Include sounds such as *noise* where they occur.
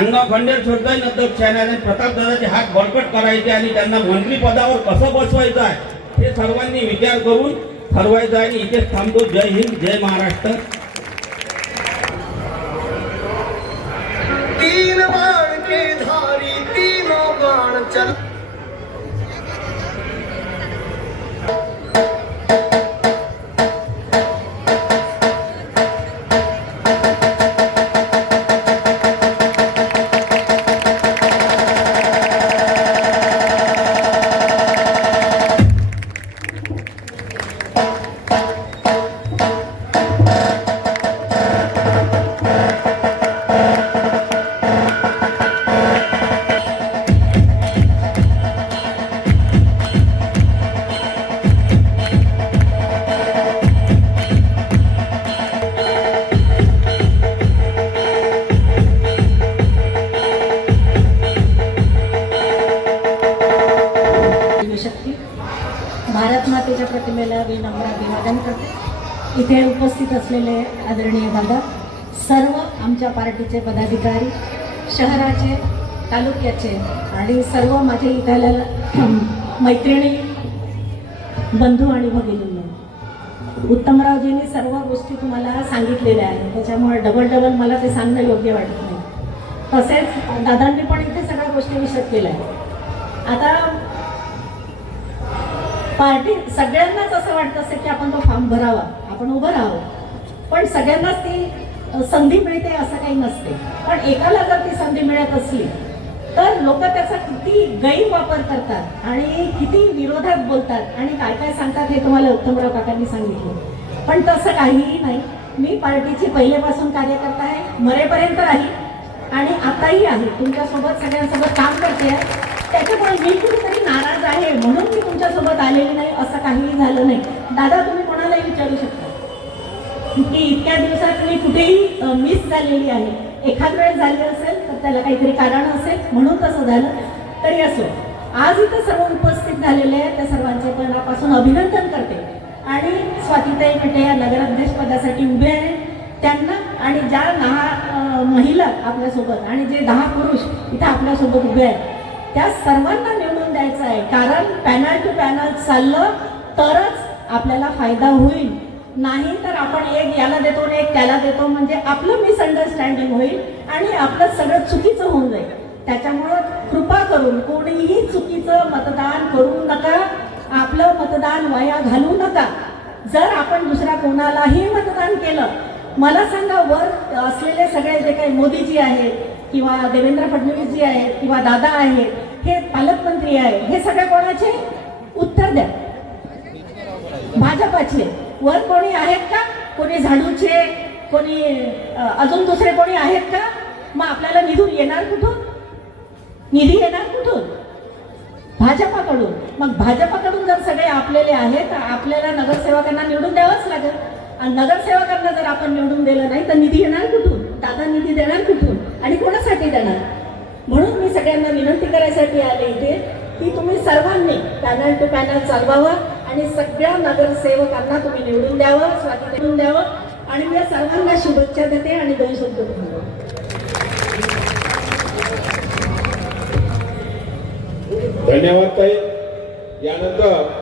नांदगाव खंडेर सोडताय अध्यक्ष आणि प्रताप दादाचे हात बळकट करायचे आणि त्यांना मंत्री पदावर कसं बसवायचं आहे हे सर्वांनी विचार करून ठरवायचं आहे आणि इथेच थांबतो. जय हिंद जय महाराष्ट्र. तीन बाण के धारी तीनों बाण चल भारत मातेच्या प्रतिमेला विनम्र अभिवादन करते. इथे उपस्थित असलेले आदरणीय दादा सर्व आमच्या पार्टीचे पदाधिकारी शहराचे तालुक्याचे आणि सर्व माझे इथल्या *clears throat* मैत्रिणी बंधू आणि भगिनी उत्तमरावजींनी सर्व गोष्टी तुम्हाला सांगितलेल्या आहेत. त्याच्यामुळे डबल डबल मला ते सांगणं योग्य वाटत नाही. तसेच दादांनी पण इथे सगळ्या गोष्टी विषद केल्या आहेत. आता पार्टी सगळ्यांनाच असं वाटत असेल की आपण तो फॉर्म भरावा आपण उभं राहावं. पण सगळ्यांनाच ती संधी मिळते असं काही नसते. पण एकाला जर ती संधी मिळत असली तर लोक त्याचा किती गैरवापर करतात आणि किती विरोधात बोलतात आणि काय काय सांगतात हे तुम्हाला उत्तमराव काकांनी सांगितलं. पण तसं काहीही नाही. मी पार्टीची पहिलेपासून कार्यकर्ता आहे मरेपर्यंत राहील आणि आताही आहे. तुमच्यासोबत सगळ्यांसोबत काम करते आहे. त्याच्यामुळे मी कुठेतरी नाराज आहे म्हणून मी तुमच्यासोबत आलेली नाही असं काहीही झालं नाही. दादा तुम्ही कोणालाही विचारू शकता. की इतक्या दिवसात मी कुठेही मिस झालेली आहे. एखाद वेळेस झाली असेल तर त्याला काहीतरी कारण असेल म्हणून तसं झालं. तरी असो आज इथं सर्व उपस्थित झालेले आहेत त्या सर्वांचे मनापासून अभिनंदन करते. आणि स्वातीताई मेटे या नगराध्यक्ष पदासाठी उभे आहेत. त्यांना आणि ज्या दहा महिला आपल्यासोबत आणि जे दहा पुरुष इथं आपल्यासोबत उभे आहेत त्या सर्वांना निवडून द्यायचं आहे. कारण पॅनल टू पॅनल चाललं तरच आपल्याला फायदा होईल. नाही तर आपण एक याला देतो आणि एक त्याला देतो म्हणजे आपलं मिसअंडरस्टँडिंग होईल आणि आपलं सगळं चुकीचं होऊन जाईल. त्याच्यामुळं कृपा करून कोणीही चुकीचं मतदान करू नका. आपलं मतदान वया घालू नका. जर आपण दुसऱ्या कोणालाही मतदान केलं मला सांगा वर असलेले सगळे जे काही मोदीजी आहेत किंवा देवेंद्र फडणवीसजी आहेत किंवा दादा आहेत हे पालकमंत्री आहे. हे सगळे कोणाचे? उत्तर द्या. भाजपाचे. वर कोणी आहेत का? कोणी झाडूचे कोणी अजून दुसरे कोणी आहेत का? मग आपल्याला निधून येणार कुठून? निधी येणार कुठून? भाजपाकडून. मग भाजपाकडून जर सगळे आपलेले आहेत तर आपल्याला नगरसेवकांना निवडून द्यावंच लागेल. आणि नगरसेवकांना जर आपण निवडून दिलं नाही तर निधी येणार कुठून? दादा निधी देणार कुठून? आणि कोणासाठी देणार म्हणून मी सगळ्यांना विनंती करायसाठी आले इथे की तुम्ही सर्वांनी पॅनल टू पॅनल चालवावं आणि सगळ्या नगरसेवकांना तुम्ही निवडून द्यावं स्वाती निवडून द्यावं. आणि मी सर्वांना शुभेच्छा देते आणि दोन शब्द धन्यवाद ताई. यानंतर